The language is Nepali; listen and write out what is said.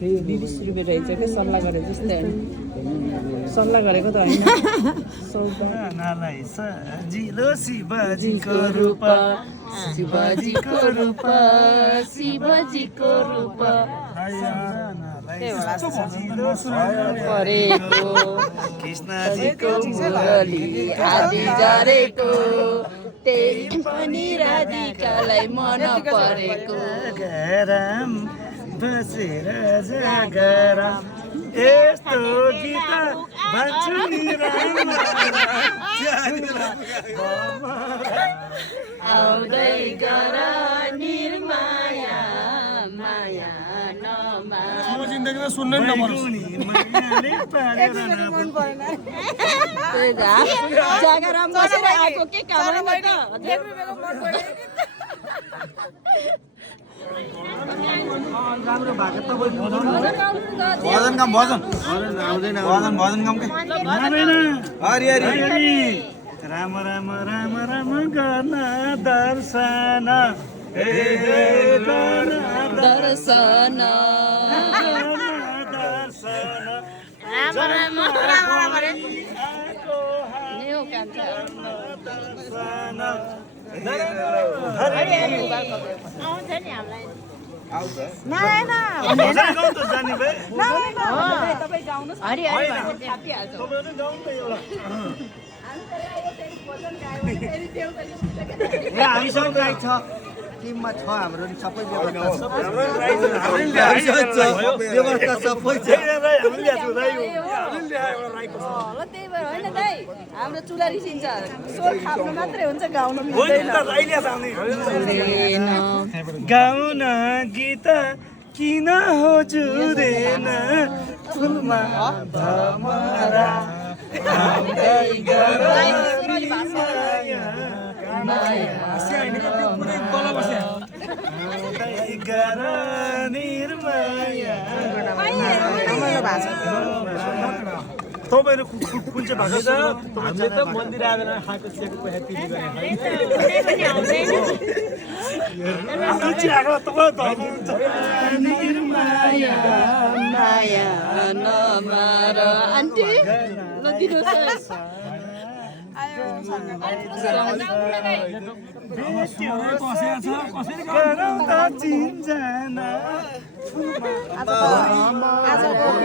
फेरि 20 रुपियाँ रहेछ क्या सल्लाह गरे जस्तै होइन सल्लाह गरेको त होइन नालाई सजिलो शिवजीको रूप शिवजीको रूप शिवजीको रूप परेको कृष्णजीको मुरली आदि जरेको त्यही पनि राधिकालाई मन परेको गरम बसेर जागरम यस्तो गीत भन्छु नि आउँदै गर निर्माया माया नमाया जिन्दगीमा सुन्नै नपरोस् जागराम बसेर आएको के काम राम्रो भएको तपाईँ भजन काम भजन आउँदैन भजन काम के हरि हरि राम राम राम राम गर्न दर्शन दर्शन हामीसँग गाई छ टिममा छ हाम्रो सबै व्यवस्था सबै छ त्यही भएर होइन दाइ हाम्रो चुला रिसिन्छ स्वर खाप्नु मात्रै हुन्छ गाउनु गाउन गीत किन हो जुरेन फुलमा भमरा तपाईँहरू कुन चाहिँ भाषा हामीले त मन्दिर आएर खाएको चियाको पैसा तिर्ने माया नमार आन्टी ल दिनुहोस् आजको